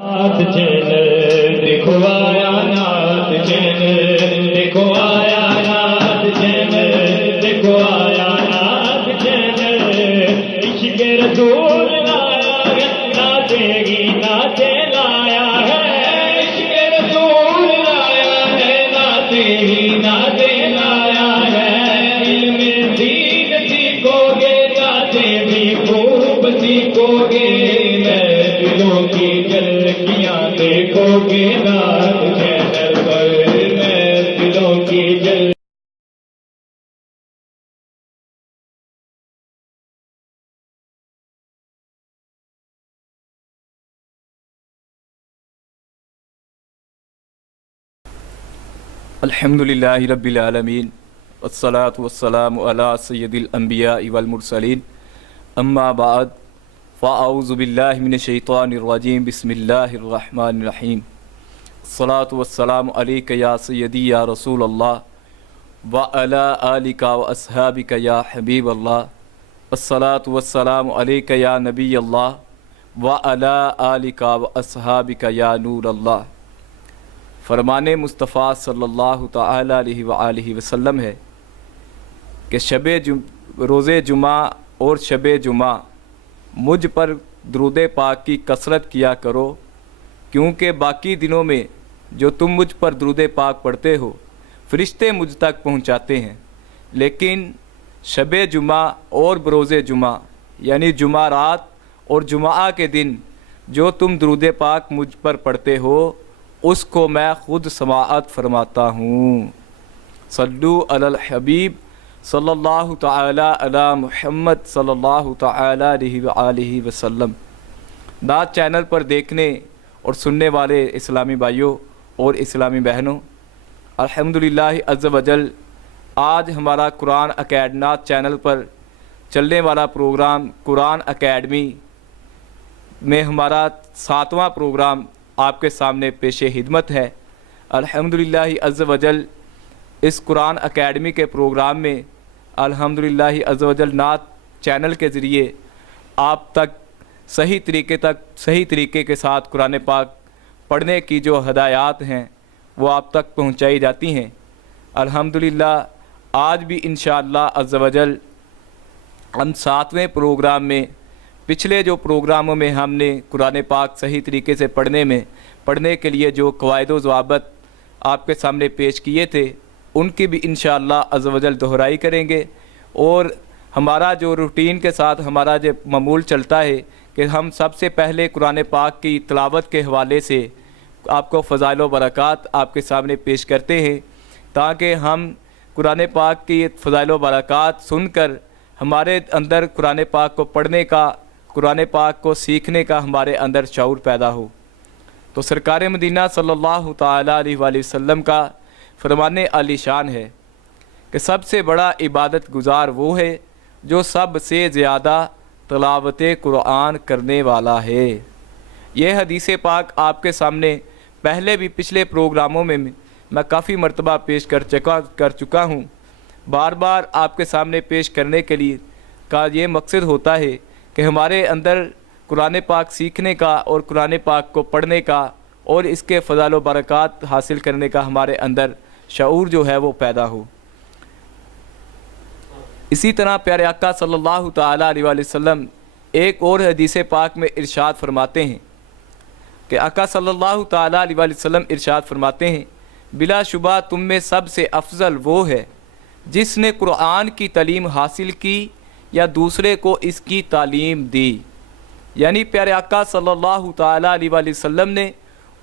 نعت چینل دیکھو آیا، نعت چینل دیکھو آیا، نعت چینل دیکھو آیا، نعت چینل عشق رسول لایا ہے، نعتیں ہی نعتیں لایا ہے، عشق رسول لایا ہے، نعتیں ہی نعتیں لایا ہے، علم دین سیکھو گے، نعتیں بھی خوب سیکھو گے، دلوں کی جھلکیاں دیکھو گے نعت چینل پر، میں دلوں کی جھلکیاں الحمدللہ رب العالمین والصلاة والسلام علی سید الانبیاء والمرسلین، اما بعد فاعوذ باللہ من الشیطان الرجیم، بسم اللہ الرحمن الرحیم، الصلاة والسلام علیک یا سیدی یا رسول اللہ وعلی آلک واصحابک یا حبیب اللہ، الصلاة والسلام علیک یا نبی اللہ وعلی آلک واصحابک یا نور اللہ۔ فرمان مصطفیٰ صلی اللہ تعالیٰ علیہ وآلہ وسلم ہے کہ روز جمعہ اور شب جمعہ مجھ پر درود پاک کی کثرت کیا کرو، کیونکہ باقی دنوں میں جو تم مجھ پر درود پاک پڑھتے ہو فرشتے مجھ تک پہنچاتے ہیں، لیکن شب جمعہ اور بروز جمعہ یعنی جمعرات اور جمعہ کے دن جو تم درود پاک مجھ پر پڑھتے ہو اس کو میں خود سماعت فرماتا ہوں۔ صلو علی الحبیب صلی اللہ تعالی علی محمد صلی اللہ تعالی علیہ وآلہ وسلم۔ نعت چینل پر دیکھنے اور سننے والے اسلامی بھائیوں اور اسلامی بہنوں، الحمدللہ عز و جل آج ہمارا قرآن اکیڈمی نعت چینل پر چلنے والا پروگرام قرآن اکیڈمی میں ہمارا 7واں پروگرام آپ کے سامنے پیش خدمت ہے۔ الحمدللہ عز و جل اس قرآن اکیڈمی کے پروگرام میں الحمدللہ عز و جل نعت چینل کے ذریعے آپ تک صحیح طریقے کے ساتھ قرآن پاک پڑھنے کی جو ہدایات ہیں وہ آپ تک پہنچائی جاتی ہیں۔ الحمدللہ آج بھی انشاءاللہ عز و جل ہم 7ویں پروگرام میں پچھلے جو پروگراموں میں ہم نے قرآن پاک صحیح طریقے سے پڑھنے کے لیے جو قواعد و ضوابط آپ کے سامنے پیش کیے تھے ان کی بھی انشاءاللہ عز و جل دہرائی کریں گے، اور ہمارا جو روٹین کے ساتھ ہمارا جو معمول چلتا ہے کہ ہم سب سے پہلے قرآن پاک کی تلاوت کے حوالے سے آپ کو فضائل و برکات آپ کے سامنے پیش کرتے ہیں، تاکہ ہم قرآن پاک کی فضائل و برکات سن کر ہمارے اندر قرآن پاک کو پڑھنے کا، قرآن پاک کو سیکھنے کا ہمارے اندر شعور پیدا ہو۔ تو سرکار مدینہ صلی اللہ تعالیٰ علیہ وآلہ وسلم کا فرمان عالی شان ہے کہ سب سے بڑا عبادت گزار وہ ہے جو سب سے زیادہ تلاوت قرآن کرنے والا ہے۔ یہ حدیث پاک آپ کے سامنے پہلے بھی پچھلے پروگراموں میں میں کافی مرتبہ پیش کر چکا ہوں۔ بار بار آپ کے سامنے پیش کرنے کے لیے کا یہ مقصد ہوتا ہے کہ ہمارے اندر قرآن پاک سیکھنے کا اور قرآن پاک کو پڑھنے کا اور اس کے فضائل و برکات حاصل کرنے کا ہمارے اندر شعور جو ہے وہ پیدا ہو۔ اسی طرح پیارے آقا صلی اللہ تعالیٰ علیہ وآلہ وسلم ایک اور حدیث پاک میں ارشاد فرماتے ہیں کہ آقا صلی اللہ تعالیٰ علیہ وآلہ وسلم ارشاد فرماتے ہیں، بلا شبہ تم میں سب سے افضل وہ ہے جس نے قرآن کی تعلیم حاصل کی یا دوسرے کو اس کی تعلیم دی۔ یعنی پیارے آقا صلی اللہ تعالیٰ علیہ وآلہ وسلم نے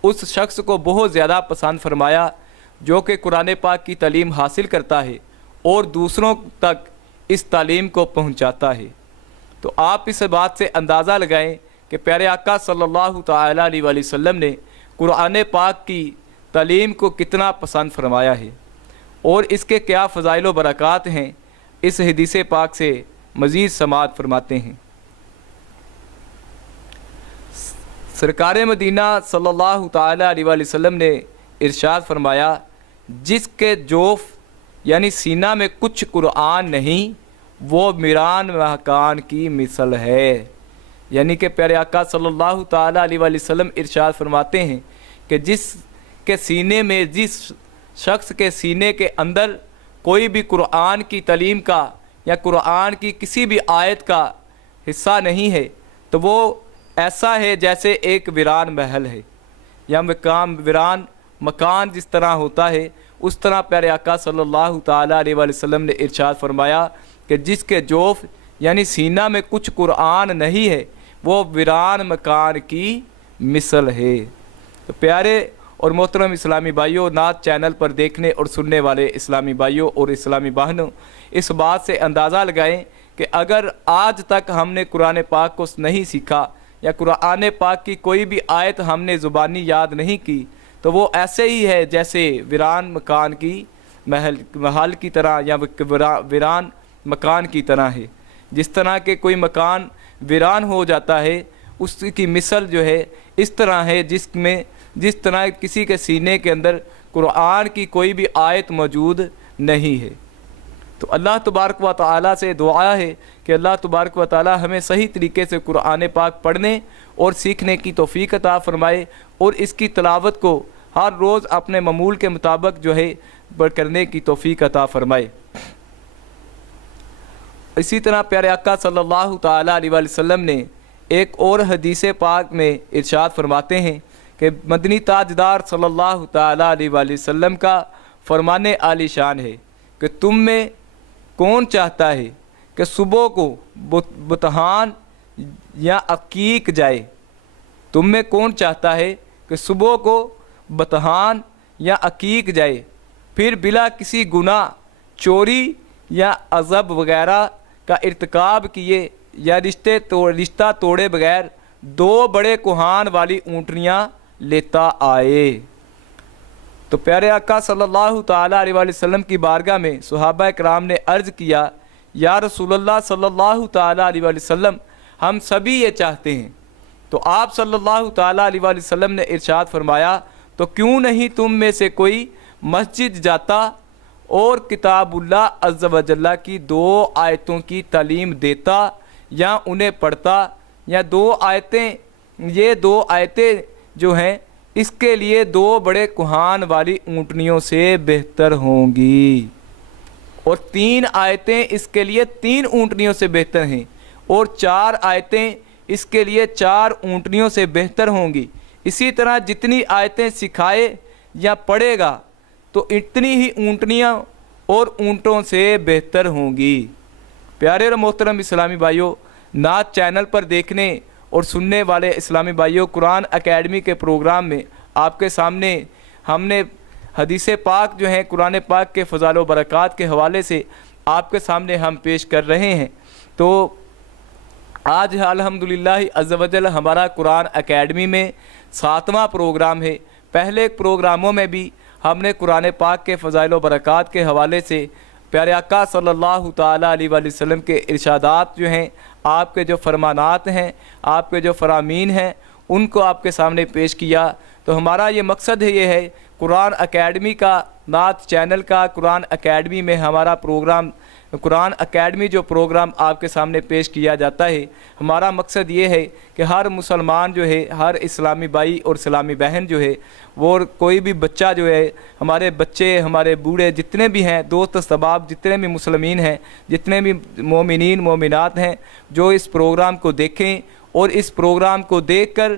اس شخص کو بہت زیادہ پسند فرمایا جو کہ قرآن پاک کی تعلیم حاصل کرتا ہے اور دوسروں تک اس تعلیم کو پہنچاتا ہے۔ تو آپ اس بات سے اندازہ لگائیں کہ پیارے آقا صلی اللہ تعالیٰ علیہ وآلہ وسلم نے قرآن پاک کی تعلیم کو کتنا پسند فرمایا ہے اور اس کے کیا فضائل و برکات ہیں، اس حدیث پاک سے مزید سماعت فرماتے ہیں۔ سرکار مدینہ صلی اللہ تعالیٰ علیہ وآلہ وسلم نے ارشاد فرمایا، جس کے جوف یعنی سینہ میں کچھ قرآن نہیں وہ میران مہکان کی مثل ہے۔ یعنی کہ پیارے آقا صلی اللہ تعالیٰ علیہ وآلہ وسلم ارشاد فرماتے ہیں کہ جس شخص کے سینے کے اندر کوئی بھی قرآن کی تعلیم کا یا قرآن کی کسی بھی آیت کا حصہ نہیں ہے تو وہ ایسا ہے جیسے ایک ویران محل ہے یا ویران مکان جس طرح ہوتا ہے، اس طرح پیارے آقا صلی اللہ تعالیٰ علیہ وآلہ وسلم نے ارشاد فرمایا کہ جس کے جوف یعنی سینہ میں کچھ قرآن نہیں ہے وہ ویران مکان کی مثل ہے۔ تو پیارے اور محترم اسلامی بھائیوں، نعت چینل پر دیکھنے اور سننے والے اسلامی بھائیوں اور اسلامی بہنوں، اس بات سے اندازہ لگائیں کہ اگر آج تک ہم نے قرآن پاک کو نہیں سیکھا یا قرآن پاک کی کوئی بھی آیت ہم نے زبانی یاد نہیں کی تو وہ ایسے ہی ہے جیسے ویران مکان کی محل کی طرح یا ویران مکان کی طرح ہے۔ جس طرح کہ کوئی مکان ویران ہو جاتا ہے اس کی مثل جو ہے اس طرح ہے جس طرح کسی کے سینے کے اندر قرآن کی کوئی بھی آیت موجود نہیں ہے۔ تو اللہ تبارک و تعالیٰ سے دعا ہے کہ اللہ تبارک و تعالیٰ ہمیں صحیح طریقے سے قرآن پاک پڑھنے اور سیکھنے کی توفیق عطا فرمائے اور اس کی تلاوت کو ہر روز اپنے معمول کے مطابق جو ہے کرنے کی توفیق عطا فرمائے۔ اسی طرح پیارے آقا صلی اللہ تعالیٰ علیہ وآلہ وسلم نے ایک اور حدیث پاک میں ارشاد فرماتے ہیں کہ مدنی تاجدار صلی اللہ تعالیٰ علیہ وآلہ وسلم کا فرمان عالی شان ہے کہ تم میں کون چاہتا ہے کہ صبح کو بتہان یا عقیق جائے؟ تم میں کون چاہتا ہے کہ صبح کو بتہان یا عقیق جائے، پھر بلا کسی گناہ چوری یا عذب وغیرہ کا ارتکاب کیے یا رشتہ توڑے بغیر 2 بڑے کوہان والی اونٹنیاں لیتا آئے؟ تو پیارے آقا صلی اللہ تعالیٰ علیہ وآلہ وسلم کی بارگاہ میں صحابہ کرام نے عرض کیا، یا رسول اللہ صلی اللہ تعالیٰ علیہ وآلہ وسلم ہم سبھی یہ چاہتے ہیں۔ تو آپ صلی اللہ تعالیٰ علیہ وآلہ وسلم نے ارشاد فرمایا، تو کیوں نہیں تم میں سے کوئی مسجد جاتا اور کتاب اللہ عز و جل کی 2 آیتوں کی تعلیم دیتا یا انہیں پڑھتا، یا 2 آیتیں جو ہیں اس کے لیے 2 بڑے کوہان والی اونٹنیوں سے بہتر ہوں گی، اور 3 آیتیں اس کے لیے 3 اونٹنیوں سے بہتر ہیں، اور 4 آیتیں اس کے لیے 4 اونٹنیوں سے بہتر ہوں گی۔ اسی طرح جتنی آیتیں سکھائے یا پڑھے گا تو اتنی ہی اونٹنیاں اور اونٹوں سے بہتر ہوں گی۔ پیارے اور محترم اسلامی بھائیوں، نعت چینل پر دیکھنے اور سننے والے اسلامی بھائیوں، قرآن اکیڈمی کے پروگرام میں آپ کے سامنے ہم نے حدیث پاک جو ہیں قرآن پاک کے فضائل و برکات کے حوالے سے آپ کے سامنے ہم پیش کر رہے ہیں۔ تو آج الحمدللہ عز و جل ہمارا قرآن اکیڈمی میں 7واں پروگرام ہے۔ پہلے پروگراموں میں بھی ہم نے قرآن پاک کے فضائل و برکات کے حوالے سے پیارے آقا صلی اللہ تعالیٰ علیہ وآلہ وسلم کے ارشادات جو ہیں، آپ کے جو فرمانات ہیں، آپ کے جو فرامین ہیں، ان کو آپ کے سامنے پیش کیا۔ تو ہمارا یہ مقصد یہ ہے قرآن اکیڈمی کا، نعت چینل کا، قرآن اکیڈمی میں ہمارا پروگرام، قرآن اکیڈمی جو پروگرام آپ کے سامنے پیش کیا جاتا ہے، ہمارا مقصد یہ ہے کہ ہر مسلمان جو ہے، ہر اسلامی بھائی اور اسلامی بہن جو ہے، وہ کوئی بھی بچہ جو ہے، ہمارے بچے، ہمارے بوڑھے جتنے بھی ہیں، دوست احباب جتنے بھی مسلمین ہیں، جتنے بھی مومنین مومنات ہیں، جو اس پروگرام کو دیکھیں اور اس پروگرام کو دیکھ کر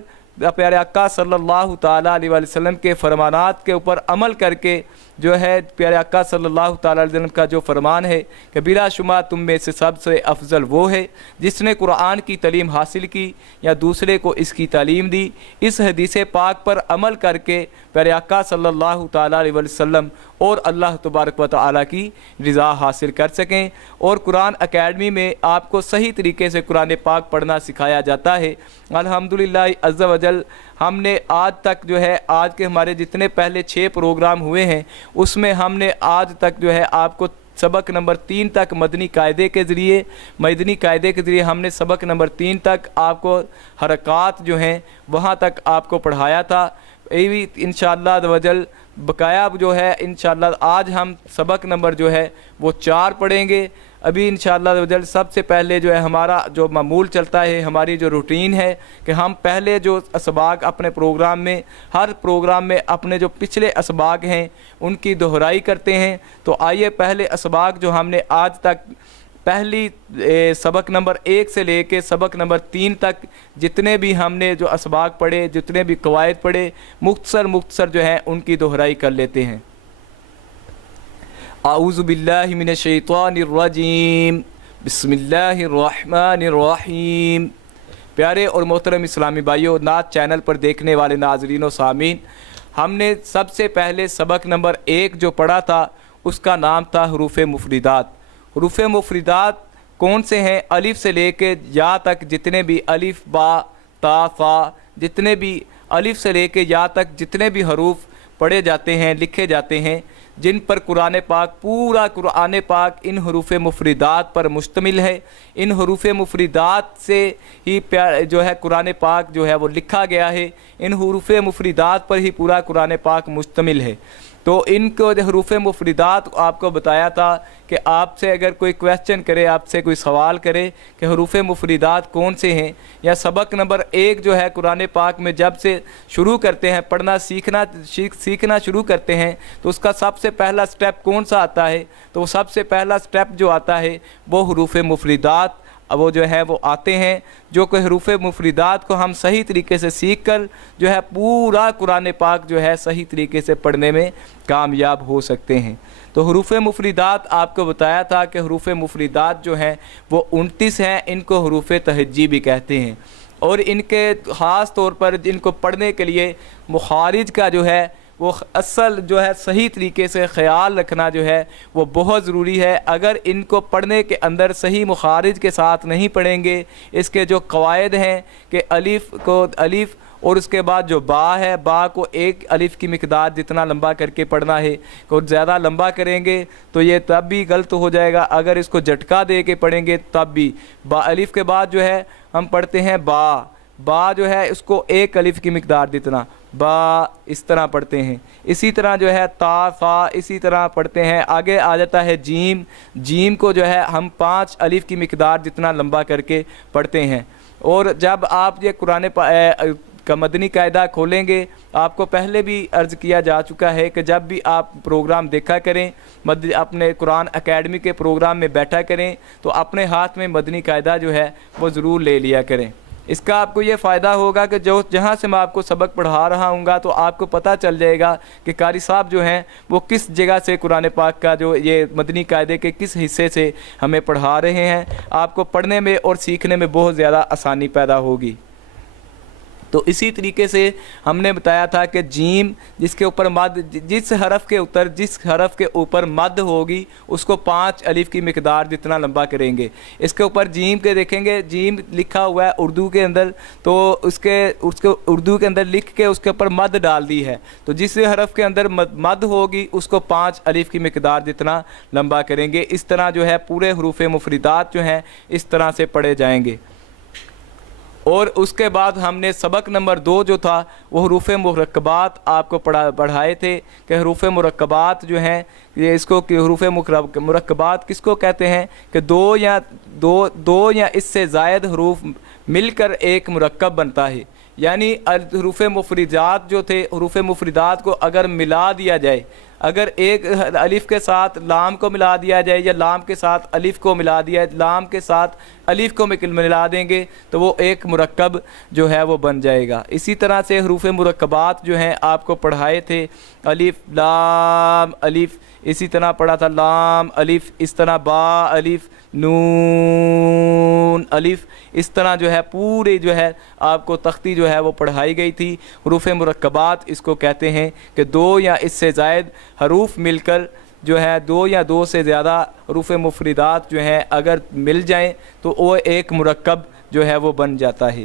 پیارے آقا صلی اللہ تعالیٰ علیہ وآلہ وسلم کے فرمانات کے اوپر عمل کر کے جو ہے پیارے آقا صلی اللہ تعالیٰ علیہ وسلم کا جو فرمان ہے کہ بلا شبہ تم میں سے سب سے افضل وہ ہے جس نے قرآن کی تعلیم حاصل کی یا دوسرے کو اس کی تعلیم دی۔ اس حدیث پاک پر عمل کر کے پیارے آقا صلی اللہ تعالیٰ علیہ وسلم اور اللہ تبارک و تعالیٰ کی رضا حاصل کر سکیں۔ اور قرآن اکیڈمی میں آپ کو صحیح طریقے سے قرآن پاک پڑھنا سکھایا جاتا ہے۔ الحمدللہ عز و جل ہم نے آج تک جو ہے، آج کے ہمارے جتنے پہلے 6 پروگرام ہوئے ہیں اس میں ہم نے آج تک جو ہے آپ کو سبق نمبر 3 تک مدنی قاعدے کے ذریعے ہم نے سبق نمبر 3 تک آپ کو حرکات جو ہیں وہاں تک آپ کو پڑھایا تھا۔ بھی انشاءاللہ وجل بقایا جو ہے انشاءاللہ آج ہم سبق نمبر جو ہے وہ 4 پڑھیں گے۔ ابھی انشاءاللہ وجل سب سے پہلے جو ہے ہمارا جو معمول چلتا ہے، ہماری جو روٹین ہے کہ ہم پہلے جو اسباق اپنے پروگرام میں ہر پروگرام میں اپنے جو پچھلے اسباق ہیں ان کی دہرائی کرتے ہیں۔ تو آئیے پہلے اسباق جو ہم نے آج تک پہلی سبق نمبر 1 سے لے کے سبق نمبر 3 تک جتنے بھی ہم نے جو اسباق پڑھے، جتنے بھی قواعد پڑھے، مختصر جو ہیں ان کی دہرائی کر لیتے ہیں۔ اعوذ باللہ من الشیطان الرجیم، بسم اللہ الرحمن الرحیم۔ پیارے اور محترم اسلامی بھائیوں، نعت چینل پر دیکھنے والے ناظرین و سامعین، ہم نے سب سے پہلے سبق نمبر 1 جو پڑھا تھا اس کا نام تھا حروف مفردات۔ حروف مفردات کون سے ہیں؟ الف سے لے کے یا تک جتنے بھی الف، با، تا، فا، جتنے بھی الف سے لے کے یا تک جتنے بھی حروف پڑھے جاتے ہیں، لکھے جاتے ہیں، جن پر قرآن پاک پورا قرآن پاک ان حروف مفردات پر مشتمل ہے۔ ان حروف مفردات سے ہی جو ہے قرآن پاک جو ہے وہ لکھا گیا ہے، ان حروف مفردات پر ہی پورا قرآن پاک مشتمل ہے۔ تو ان کو حروف مفردات آپ کو بتایا تھا کہ آپ سے اگر کوئی کویسچن کرے، آپ سے کوئی سوال کرے کہ حروف مفردات کون سے ہیں، یا سبق نمبر 1 جو ہے قرآن پاک میں جب سے شروع کرتے ہیں پڑھنا سیکھنا شروع کرتے ہیں تو اس کا سب سے پہلا سٹیپ کون سا آتا ہے؟ تو وہ سب سے پہلا سٹیپ جو آتا ہے وہ حروف مفردات وہ جو ہے وہ آتے ہیں، جو کہ حروف مفردات کو ہم صحیح طریقے سے سیکھ کر جو ہے پورا قرآن پاک جو ہے صحیح طریقے سے پڑھنے میں کامیاب ہو سکتے ہیں۔ تو حروف مفردات آپ کو بتایا تھا کہ حروف مفردات جو ہیں وہ 29 ہیں، ان کو حروف تہجی بھی کہتے ہیں، اور ان کے خاص طور پر جن کو پڑھنے کے لیے مخارج کا جو ہے وہ اصل جو ہے صحیح طریقے سے خیال رکھنا جو ہے وہ بہت ضروری ہے۔ اگر ان کو پڑھنے کے اندر صحیح مخارج کے ساتھ نہیں پڑھیں گے، اس کے جو قواعد ہیں کہ الف کو الف اور اس کے بعد جو با ہے، با کو ایک الف کی مقدار جتنا لمبا کر کے پڑھنا ہے، اور زیادہ لمبا کریں گے تو یہ تب بھی غلط ہو جائے گا، اگر اس کو جھٹکا دے کے پڑھیں گے تب بھی۔ با الف کے بعد جو ہے ہم پڑھتے ہیں با جو ہے اس کو ایک الف کی مقدار جتنا، با اس طرح پڑھتے ہیں۔ اسی طرح جو ہے تا، فا اسی طرح پڑھتے ہیں۔ آگے آ جاتا ہے جیم کو جو ہے ہم 5 الف کی مقدار جتنا لمبا کر کے پڑھتے ہیں۔ اور جب آپ یہ قرآن کا مدنی قاعدہ کھولیں گے، آپ کو پہلے بھی عرض کیا جا چکا ہے کہ جب بھی آپ پروگرام دیکھا کریں، اپنے قرآن اکیڈمی کے پروگرام میں بیٹھا کریں تو اپنے ہاتھ میں مدنی قاعدہ جو ہے وہ ضرور لے لیا کریں۔ اس کا آپ کو یہ فائدہ ہوگا کہ جہاں سے میں آپ کو سبق پڑھا رہا ہوں گا تو آپ کو پتہ چل جائے گا کہ قاری صاحب جو ہیں وہ کس جگہ سے قرآن پاک کا جو یہ مدنی قاعدے کے کس حصے سے ہمیں پڑھا رہے ہیں۔ آپ کو پڑھنے میں اور سیکھنے میں بہت زیادہ آسانی پیدا ہوگی۔ تو اسی طریقے سے ہم نے بتایا تھا کہ جیم جس کے اوپر مد، جس حرف کے اوپر مد ہوگی اس کو 5 الف کی مقدار جتنا لمبا کریں گے۔ اس کے اوپر جیم کے دیکھیں گے، جیم لکھا ہوا ہے اردو کے اندر، تو اس کے اردو کے اندر لکھ کے اس کے اوپر مد ڈال دی ہے، تو جس حرف کے اندر مد ہوگی اس کو 5 الف کی مقدار جتنا لمبا کریں گے۔ اس طرح جو ہے پورے حروف مفردات جو ہیں اس طرح سے پڑھے جائیں گے۔ اور اس کے بعد ہم نے سبق نمبر 2 جو تھا وہ حروف مرکبات آپ کو پڑھائے تھے کہ حروف مرکبات جو ہیں یہ اس کو کہ حروف مرکبات کس کو کہتے ہیں کہ دو یا اس سے زائد حروف مل کر ایک مرکب بنتا ہے۔ یعنی حروف مفردات جو تھے، حروف مفردات کو اگر ملا دیا جائے، اگر ایک الف کے ساتھ لام کو ملا دیا جائے یا لام کے ساتھ الف کو ملا دیا جائے، لام کے ساتھ الف کو ملا دیں گے تو وہ ایک مرکب جو ہے وہ بن جائے گا۔ اسی طرح سے حروف مرکبات جو ہیں آپ کو پڑھائے تھے، الف لام الف، اسی طرح پڑھا تھا لام الف، اس طرح با الف، نون الف، اس طرح جو ہے پورے جو ہے آپ کو تختی جو ہے وہ پڑھائی گئی تھی۔ حروف مرکبات اس کو کہتے ہیں کہ 2 یا اس سے زائد حروف مل کر جو ہے 2 یا 2 سے زیادہ حروف مفردات جو ہیں اگر مل جائیں تو وہ ایک مرکب جو ہے وہ بن جاتا ہے۔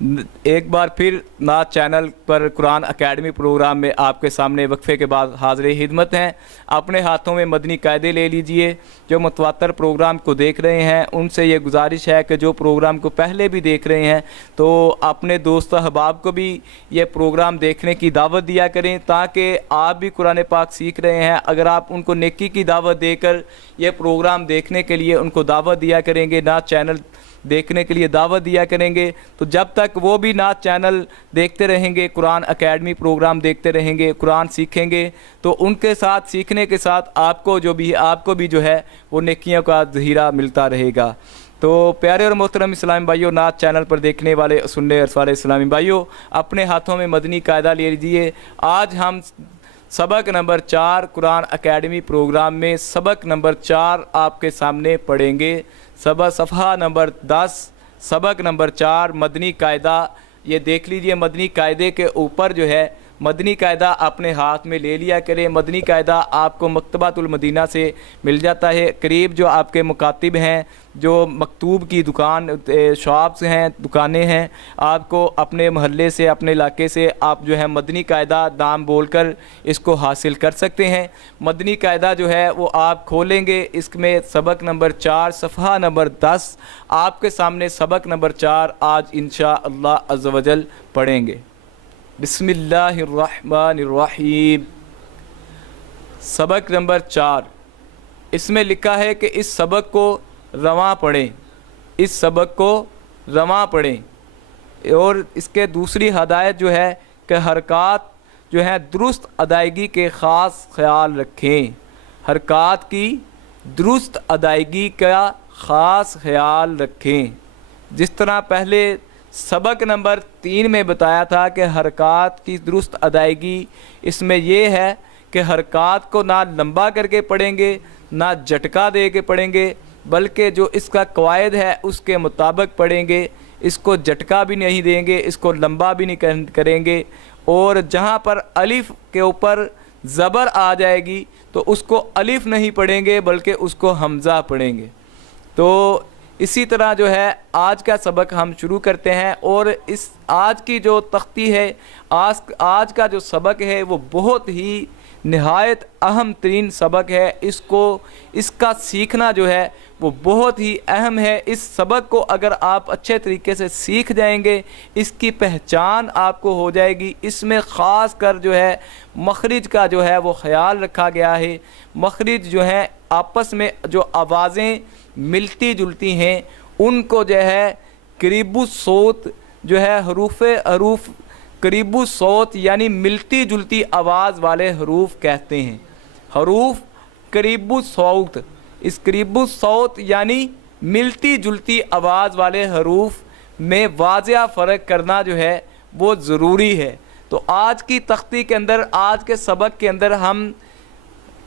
ایک بار پھر نعت چینل پر قرآن اکیڈمی پروگرام میں آپ کے سامنے وقفے کے بعد حاضر خدمت ہیں۔ اپنے ہاتھوں میں مدنی قاعدے لے لیجئے۔ جو متواتر پروگرام کو دیکھ رہے ہیں ان سے یہ گزارش ہے کہ جو پروگرام کو پہلے بھی دیکھ رہے ہیں تو اپنے دوست احباب کو بھی یہ پروگرام دیکھنے کی دعوت دیا کریں، تاکہ آپ بھی قرآن پاک سیکھ رہے ہیں۔ اگر آپ ان کو نیکی کی دعوت دے کر یہ پروگرام دیکھنے کے لیے ان کو دعوت دیا کریں گے، نعت چینل دیکھنے کے لیے دعوت دیا کریں گے، تو جب تک وہ بھی نعت چینل دیکھتے رہیں گے، قرآن اکیڈمی پروگرام دیکھتے رہیں گے، قرآن سیکھیں گے، تو ان کے ساتھ سیکھنے کے ساتھ آپ کو بھی جو ہے وہ نیکیوں کا ذخیرہ ملتا رہے گا۔ تو پیارے اور محترم اسلامی بھائیوں، نعت چینل پر دیکھنے والے سننے والے اسلامی بھائیوں، اپنے ہاتھوں میں مدنی قاعدہ لے لیجیے۔ آج ہم سبق نمبر 4 قرآن اکیڈمی پروگرام میں سبق نمبر 4 آپ کے سامنے پڑھیں گے۔ صفحہ نمبر 10، سبق نمبر 4 مدنی قاعدہ۔ یہ دیکھ لیجئے، مدنی قاعدے کے اوپر جو ہے مدنی قاعدہ اپنے ہاتھ میں لے لیا کریں۔ مدنی قاعدہ آپ کو مکتبۃ المدینہ سے مل جاتا ہے۔ قریب جو آپ کے مکاتب ہیں، جو مکتوب کی شاپس ہیں، دکانیں ہیں، آپ کو اپنے محلے سے، اپنے علاقے سے آپ جو ہے مدنی قاعدہ نام بول کر اس کو حاصل کر سکتے ہیں۔ مدنی قاعدہ جو ہے وہ آپ کھولیں گے، اس میں سبق نمبر 4 صفحہ نمبر 10 آپ کے سامنے سبق نمبر 4 آج انشاءاللہ عز و جل پڑھیں گے۔ بسم اللہ الرحمن الرحیم۔ سبق نمبر 4، اس میں لکھا ہے کہ اس سبق کو رواں پڑھیں، اس سبق کو رواں پڑھیں، اور اس کے دوسری ہدایت جو ہے کہ حرکات جو ہیں درست ادائیگی کے خاص خیال رکھیں، حرکات کی درست ادائیگی کا خاص خیال رکھیں۔ جس طرح پہلے سبق نمبر 3 میں بتایا تھا کہ حرکات کی درست ادائیگی، اس میں یہ ہے کہ حرکات کو نہ لمبا کر کے پڑھیں گے، نہ جھٹکا دے کے پڑھیں گے، بلکہ جو اس کا قواعد ہے اس کے مطابق پڑھیں گے۔ اس کو جھٹکا بھی نہیں دیں گے، اس کو لمبا بھی نہیں کریں گے، اور جہاں پر الف کے اوپر زبر آ جائے گی تو اس کو الف نہیں پڑھیں گے بلکہ اس کو حمزہ پڑھیں گے۔ تو اسی طرح جو ہے آج کا سبق ہم شروع کرتے ہیں، اور اس آج کی جو تختی ہے، آج کا جو سبق ہے وہ بہت ہی نہایت اہم ترین سبق ہے۔ اس کا سیکھنا جو ہے وہ بہت ہی اہم ہے۔ اس سبق کو اگر آپ اچھے طریقے سے سیکھ جائیں گے، اس کی پہچان آپ کو ہو جائے گی۔ اس میں خاص کر جو ہے مخرج کا جو ہے وہ خیال رکھا گیا ہے۔ مخرج جو ہے آپس میں جو آوازیں ملتی جلتی ہیں ان کو جو ہے قریب الصوت جو ہے حروف قریب الصوت یعنی ملتی جلتی آواز والے حروف کہتے ہیں۔ حروف قریب الصوت، اس قریب الصوت یعنی ملتی جلتی آواز والے حروف میں واضح فرق کرنا جو ہے وہ ضروری ہے۔ تو آج کی تختی کے اندر، آج کے سبق کے اندر ہم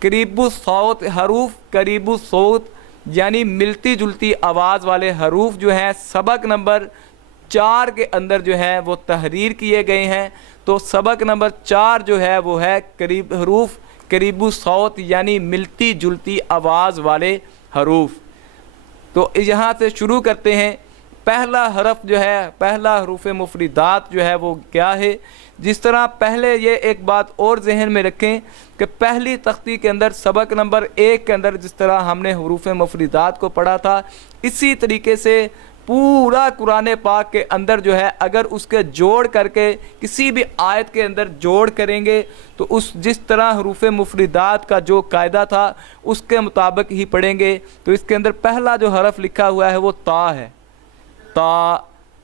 قریب الصوت، حروف قریب الصوت یعنی ملتی جلتی آواز والے حروف جو ہیں سبق نمبر 4 کے اندر جو ہیں وہ تحریر کیے گئے ہیں۔ تو سبق نمبر 4 جو ہے وہ ہے حروف قریب الصوت یعنی ملتی جلتی آواز والے حروف۔ تو یہاں سے شروع کرتے ہیں۔ پہلا حرف جو ہے، پہلا حروف مفردات جو ہے وہ کیا ہے؟ جس طرح پہلے یہ ایک بات اور ذہن میں رکھیں کہ پہلی تختی کے اندر سبق نمبر 1 کے اندر جس طرح ہم نے حروف مفردات کو پڑھا تھا، اسی طریقے سے پورا قرآن پاک کے اندر جو ہے اگر اس کے جوڑ کر کے کسی بھی آیت کے اندر جوڑ کریں گے تو جس طرح حروف مفردات کا جو قاعدہ تھا اس کے مطابق ہی پڑھیں گے۔ تو اس کے اندر پہلا جو حرف لکھا ہوا ہے وہ تا ہے، تا۔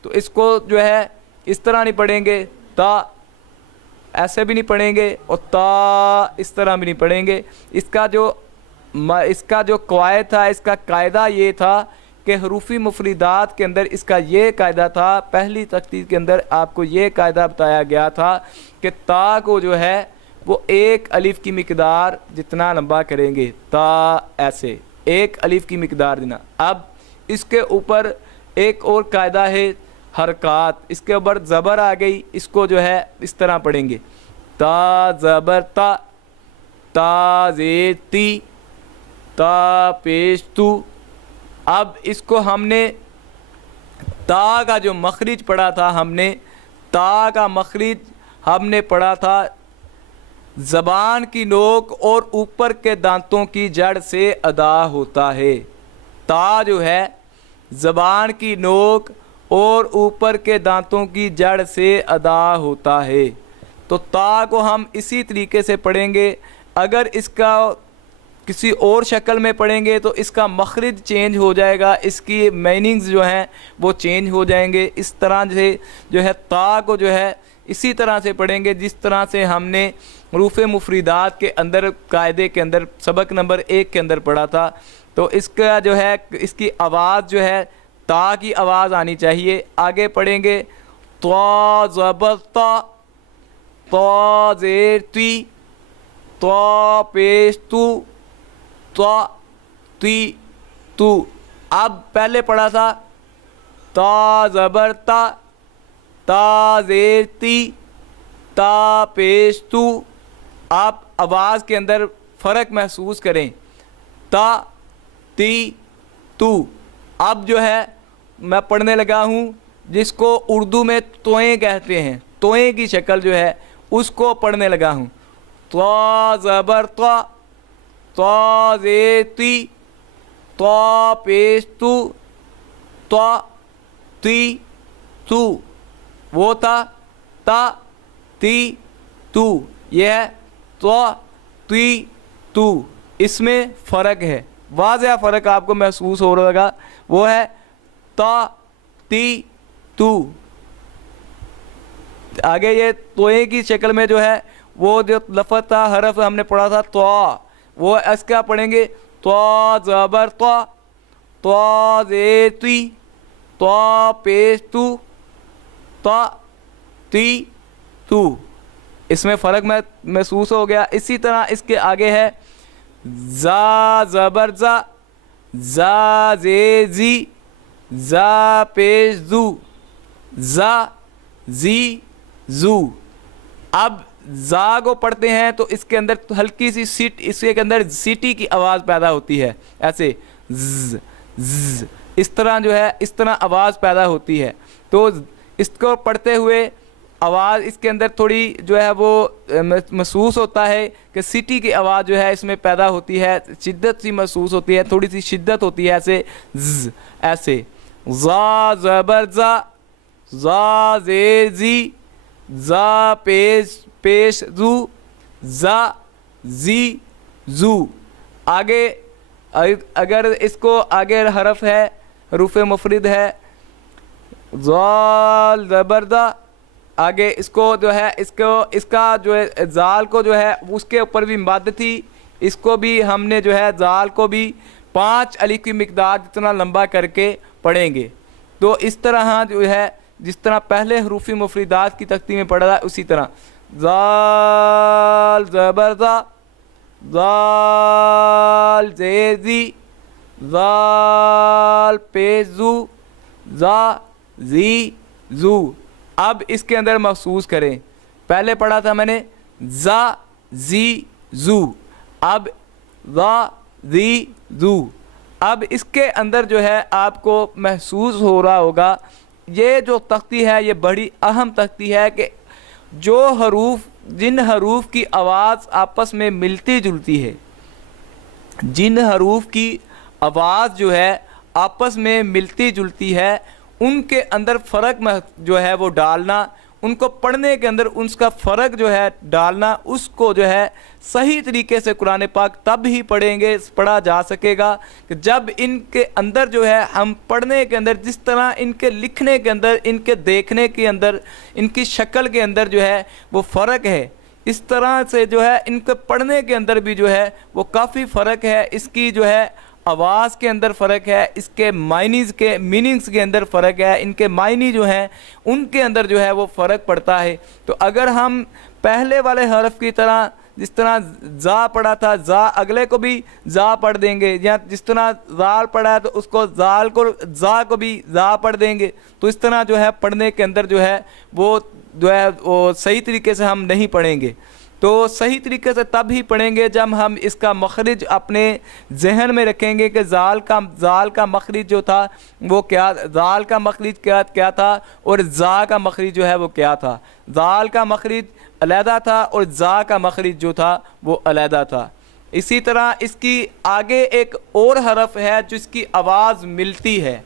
تو اس کو جو ہے اس طرح نہیں پڑھیں گے، تا ایسے بھی نہیں پڑھیں گے، اور تا اس طرح بھی نہیں پڑھیں گے۔ اس کا جو قواعد تھا، اس کا قاعدہ یہ تھا کہ حروفی مفردات کے اندر اس کا یہ قاعدہ تھا، پہلی تختی کے اندر آپ کو یہ قاعدہ بتایا گیا تھا کہ تا کو جو ہے وہ 1 الف کی مقدار جتنا لمبا کریں گے، تا ایسے 1 الف کی مقدار دینا۔ اب اس کے اوپر ایک اور قاعدہ ہے حرکات، اس کے اوپر زبر آ گئی، اس کو جو ہے اس طرح پڑھیں گے، تا زبر تا، تا زیر تی، تا پیش تو۔ اب اس کو ہم نے تا کا جو مخرج پڑھا تھا ہم نے، تا کا مخرج ہم نے پڑھا تھا زبان کی نوک اور اوپر کے دانتوں کی جڑ سے ادا ہوتا ہے۔ تا جو ہے زبان کی نوک اور اوپر کے دانتوں کی جڑ سے ادا ہوتا ہے۔ تو تا کو ہم اسی طریقے سے پڑھیں گے۔ اگر اس کا کسی اور شکل میں پڑھیں گے تو اس کا مخرج چینج ہو جائے گا، اس کی میننگز جو ہیں وہ چینج ہو جائیں گے۔ اس طرح سے جو ہے تا کو جو ہے اسی طرح سے پڑھیں گے جس طرح سے ہم نے حروف مفردات کے اندر قاعدے کے اندر سبق نمبر 1 کے اندر پڑھا تھا۔ تو اس کا جو ہے اس کی آواز جو ہے تا کی آواز آنی چاہیے۔ آگے پڑھیں گے طا زبر تا، طا زیر تی، طا پیش تو، طا تی تو۔ اب پہلے پڑھا تھا تا زبر تا، تا زیر تی، تا پیش تو۔ آپ آواز کے اندر فرق محسوس کریں، تا تی تو۔ اب جو ہے میں پڑھنے لگا ہوں جس کو اردو میں توئیں کہتے ہیں، توئیں کی شکل جو ہے اس کو پڑھنے لگا ہوں۔ طا زبر طا، طا زیر تی، طا پیش تو، طا تی تو۔ وہ تھا تا تی تو، یہ ہے طا تی تو۔ اس میں فرق ہے، واضح فرق آپ کو محسوس ہو رہا ہوگا، وہ ہے تا تی تو۔ آگے یہ توئیں کی شکل میں جو ہے وہ جو لفظ تھا، حرف ہم نے پڑھا تھا طا، وہ اس کا پڑھیں گے طا زبر طا، طا زیر تی، طا پیش تو، طا تی تو۔ اس میں فرق محسوس ہو گیا۔ اسی طرح اس کے آگے ہے زا زبر زا، زا زیر زی، زا پیش زو، زا زی زو۔ اب زا کو پڑھتے ہیں تو اس کے اندر ہلکی سی سیٹ، اس کے اندر سیٹی کی آواز پیدا ہوتی ہے، ایسے ز ز، اس طرح جو ہے اس طرح آواز پیدا ہوتی ہے۔ تو اس کو پڑھتے ہوئے آواز اس کے اندر تھوڑی جو ہے وہ محسوس ہوتا ہے کہ سیٹی کی آواز جو ہے اس میں پیدا ہوتی ہے، شدت سی محسوس ہوتی ہے، تھوڑی سی شدت ہوتی ہے، ایسے ز، ایسے زا زبر زا، زا زیر زی، زا پیش زو، زا زی زو۔ آگے اگر اس کو آگے حرف ہے، حروف مفرد ہے، زال زبر دا، آگے اس کو جو ہے اس کا جو ہے زال کو جو ہے اس کے اوپر بھی مد تھی، اس کو بھی ہم نے جو ہے زال کو بھی 5 الف کی مقدار جتنا لمبا کر کے پڑھیں گے۔ تو اس طرح جو ہے جس طرح پہلے حروف مفردات کی تختی میں پڑھا تھا اسی طرح زال زبر زا، زال زیر زی، زال پیش زو، زا زی زو۔ اب اس کے اندر محسوس کریں، پہلے پڑھا تھا میں نے زا زی زو، اب زا زی زو۔ اب اس کے اندر جو ہے آپ کو محسوس ہو رہا ہوگا یہ جو تختی ہے یہ بڑی اہم تختی ہے کہ جو حروف، جن حروف کی آواز آپس میں ملتی جلتی ہے، جن حروف کی آواز جو ہے آپس میں ملتی جلتی ہے ان کے اندر فرق جو ہے وہ ڈالنا، ان کو پڑھنے کے اندر اس کا فرق جو ہے ڈالنا، اس کو جو ہے صحیح طریقے سے قرآن پاک تب ہی پڑھا جا سکے گا کہ جب ان کے اندر جو ہے ہم پڑھنے کے اندر جس طرح ان کے لکھنے کے اندر، ان کے دیکھنے کے اندر، ان کی شکل کے اندر جو ہے وہ فرق ہے، اس طرح سے جو ہے ان کے پڑھنے کے اندر بھی جو ہے وہ کافی فرق ہے، اس کی جو ہے آواز کے اندر فرق ہے، اس کے معنیز کے میننگز کے اندر فرق ہے، ان کے معنی جو ہیں ان کے اندر جو ہے وہ فرق پڑتا ہے۔ تو اگر ہم پہلے والے حرف کی طرح جس طرح زا پڑھا تھا، زا اگلے کو بھی زا پڑھ دیں گے، یا جس طرح زال پڑھا ہے تو اس کو زال کو زا کو بھی زا پڑھ دیں گے، تو اس طرح جو ہے پڑھنے کے اندر جو ہے وہ صحیح طریقے سے ہم نہیں پڑھیں گے۔ تو صحیح طریقے سے تب ہی پڑھیں گے جب ہم اس کا مخرج اپنے ذہن میں رکھیں گے کہ زال کا مخرج جو تھا وہ کیا، زال کا مخرج کیا تھا اور زا کا مخرج جو ہے وہ کیا تھا۔ زال کا مخرج علیحدہ تھا اور زا کا مخرج جو تھا وہ علیحدہ تھا۔ اسی طرح اس کی آگے ایک اور حرف ہے جس کی آواز ملتی ہے،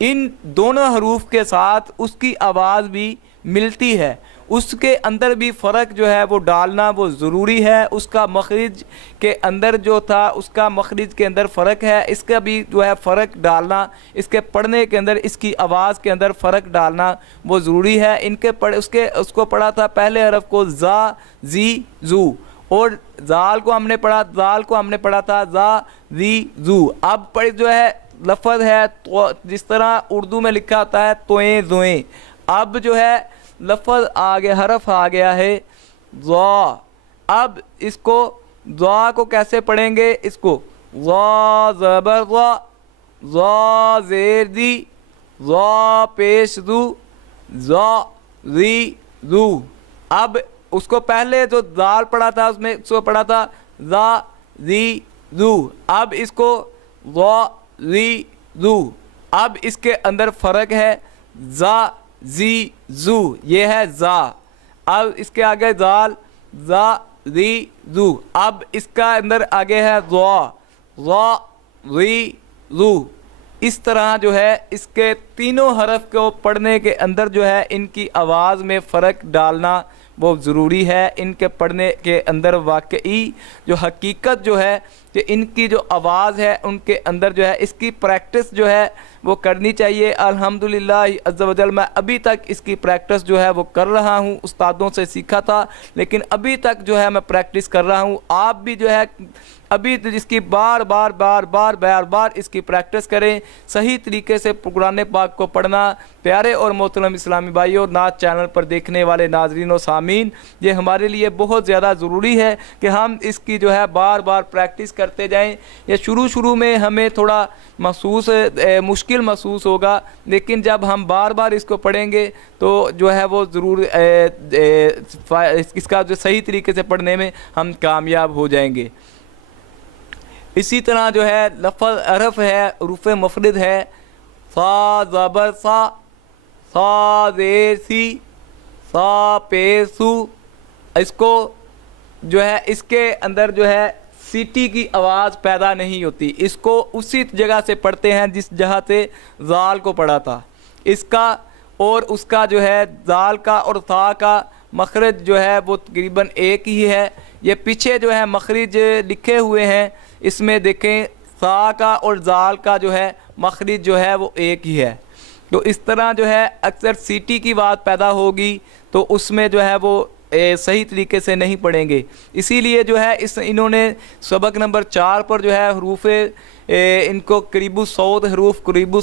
ان دونوں حروف کے ساتھ اس کی آواز بھی ملتی ہے، اس کے اندر بھی فرق جو ہے وہ ڈالنا وہ ضروری ہے۔ اس کا مخرج کے اندر جو تھا اس کا مخرج کے اندر فرق ہے، اس کا بھی جو ہے فرق ڈالنا، اس کے پڑھنے کے اندر اس کی آواز کے اندر فرق ڈالنا وہ ضروری ہے۔ اس کو پڑھا تھا پہلے حرف کو زا زی زو، اور زال کو ہم نے پڑھا تھا زا زی زو۔ اب جو ہے لفظ ہے جس طرح اردو میں لکھا ہوتا ہے توئیں زوئیں، اب جو ہے لفظ حرف آ گیا ہے ضا۔ اب اس کو ضا کو کیسے پڑھیں گے؟ اس کو ضا زبر ضا، ضا زیر دی، ضا پیش ذو، ضا ذی ذو۔ اب اس کو پہلے جو زال پڑھا تھا اس میں اس کو پڑھا تھا ضا ذی ذو، اب اس کو ضا ذی ذو۔ اب اس کے اندر فرق ہے زا زی زو، یہ ہے زا۔ اب اس کے آگے زال زا زی زو، اب اس کا اندر آگے ہے ضا ضا زی زو۔ اس طرح جو ہے اس کے تینوں حرف کو پڑھنے کے اندر جو ہے ان کی آواز میں فرق ڈالنا وہ ضروری ہے۔ ان کے پڑھنے کے اندر واقعی جو حقیقت جو ہے کہ ان کی جو آواز ہے ان کے اندر جو ہے اس کی پریکٹس جو ہے وہ کرنی چاہیے۔ الحمدللہ عز و جل میں ابھی تک اس کی پریکٹس جو ہے وہ کر رہا ہوں، استادوں سے سیکھا تھا لیکن ابھی تک جو ہے میں پریکٹس کر رہا ہوں۔ آپ بھی جو ہے ابھی جس کی بار بار اس کی پریکٹس کریں، صحیح طریقے سے قرآن پاک کو پڑھنا۔ پیارے اور محترم اسلامی بھائیوں، نعت چینل پر دیکھنے والے ناظرین و سامعین، یہ ہمارے لیے بہت زیادہ ضروری ہے کہ ہم اس کی جو ہے بار بار پریکٹس کرتے جائیں۔ یہ شروع میں ہمیں تھوڑا مشکل محسوس ہوگا، لیکن جب ہم بار بار اس کو پڑھیں گے تو جو ہے وہ ضرور اس کا جو صحیح طریقے سے پڑھنے میں ہم کامیاب ہو جائیں گے۔ اسی طرح جو ہے لفظ حرف ہے حروف مفرد ہے صا زبر صا، صا زیر سی، صا پیش سو۔ اس کو جو ہے اس کے اندر جو ہے سیٹی کی آواز پیدا نہیں ہوتی، اس کو اسی جگہ سے پڑھتے ہیں جس جگہ سے زال کو پڑھا تھا۔ اس کا اور اس کا جو ہے زال کا اور صا کا مخرج جو ہے وہ تقریباً ایک ہی ہے۔ یہ پیچھے جو ہے مخرج لکھے ہوئے ہیں، اس میں دیکھیں صا کا اور زال کا جو ہے مخرج جو ہے وہ ایک ہی ہے۔ تو اس طرح جو ہے اکثر سیٹی کی بات پیدا ہوگی تو اس میں جو ہے وہ صحیح طریقے سے نہیں پڑھیں گے۔ اسی لیے جو ہے انہوں نے سبق نمبر 4 پر جو ہے حروف ان کو قریب الصوت حروف قریب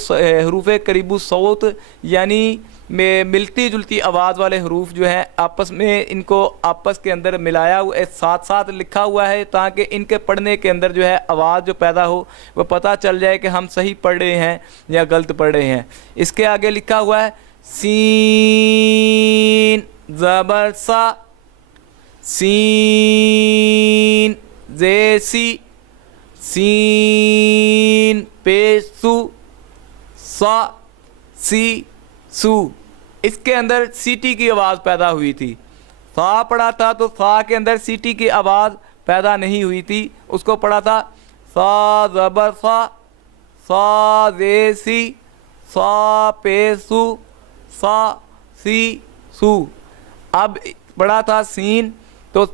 الصوت یعنی ملتی جلتی آواز والے حروف جو ہیں آپس میں ان کو آپس کے اندر ملایا ہوا ساتھ لکھا ہوا ہے تاکہ ان کے پڑھنے کے اندر جو ہے آواز جو پیدا ہو وہ پتہ چل جائے کہ ہم صحیح پڑھ رہے ہیں یا غلط پڑھ رہے ہیں۔ اس کے آگے لکھا ہوا ہے سین زبر سا، سین زیر سی، سین پیش سو، سا سی سو۔ اس کے اندر سیٹی کی آواز پیدا ہوئی تھی۔ فا پڑھا تھا تو فا کے اندر سیٹی کی آواز پیدا نہیں ہوئی تھی، اس کو پڑھا تھا سا زبر فا، سا زیر سی، سا پیش سو، سا سی سو۔ اب پڑھا تھا سین تو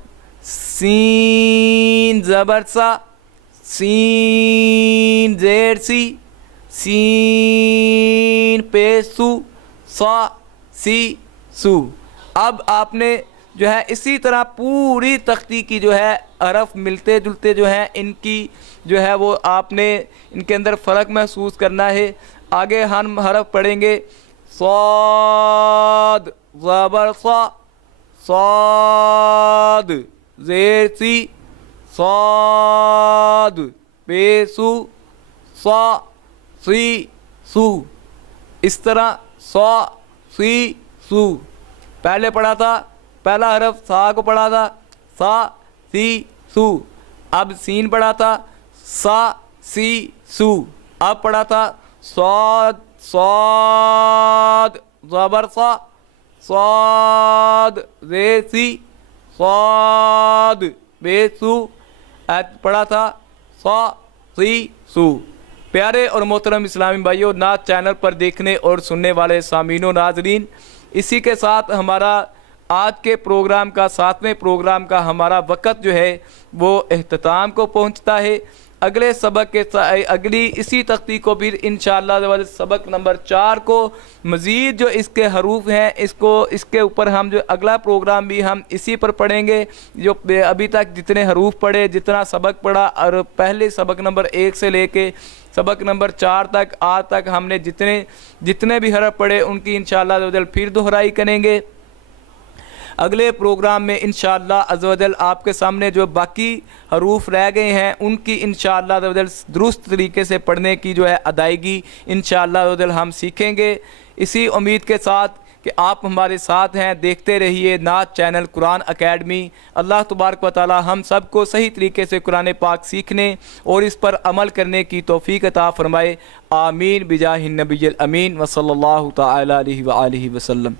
سین زبر سا، سین زیر سی، سین پیش سو، سا سی سو۔ اب آپ نے جو ہے اسی طرح پوری تختی کی جو ہے حرف ملتے جلتے جو ہیں ان کی جو ہے وہ آپ نے ان کے اندر فرق محسوس کرنا ہے۔ آگے ہم حرف پڑھیں گے صاد زبر صا، صاد زیر سی، صاد پیسو، صا سی سو۔ اس طرح صا سی سو پہلے پڑھا تھا، پہلا حرف صا کو پڑھا تھا سا سی سو. اب سین پڑھا تھا سا سی سو. اب پڑھا تھا صاد صاد زبر سا صاد زے سی صاد بے سو. پڑھا تھا سا سی سو. پیارے اور محترم اسلامی بھائیوں، نعت چینل پر دیکھنے اور سننے والے سامعین و ناظرین، اسی کے ساتھ ہمارا آج کے پروگرام کا 7ویں پروگرام کا ہمارا وقت جو ہے وہ اختتام کو پہنچتا ہے. اگلے سبق کے اگلی اسی تختی کو پھر انشاءاللہ سبق نمبر 4 کو مزید جو اس کے حروف ہیں اس کے اوپر ہم جو اگلا پروگرام بھی ہم اسی پر پڑھیں گے. جو ابھی تک جتنے حروف پڑھے، جتنا سبق پڑھا، اور پہلے سبق نمبر 1 سے لے کے سبق نمبر 4 تک آج تک ہم نے جتنے بھی حرف پڑھے ان کی انشاءاللہ پھر دہرائی کریں گے. اگلے پروگرام میں انشاءاللہ عز و جل آپ کے سامنے جو باقی حروف رہ گئے ہیں ان کی انشاءاللہ عز و جل درست طریقے سے پڑھنے کی جو ہے ادائیگی انشاءاللہ عز و جل ہم سیکھیں گے. اسی امید کے ساتھ کہ آپ ہمارے ساتھ ہیں، دیکھتے رہیے نعت چینل قرآن اکیڈمی. اللہ تبارک و تعالی ہم سب کو صحیح طریقے سے قرآن پاک سیکھنے اور اس پر عمل کرنے کی توفیق عطا فرمائے. آمین بجاہ النبی الامین وصلی اللہ تعالی علیہ وآلہ وسلم.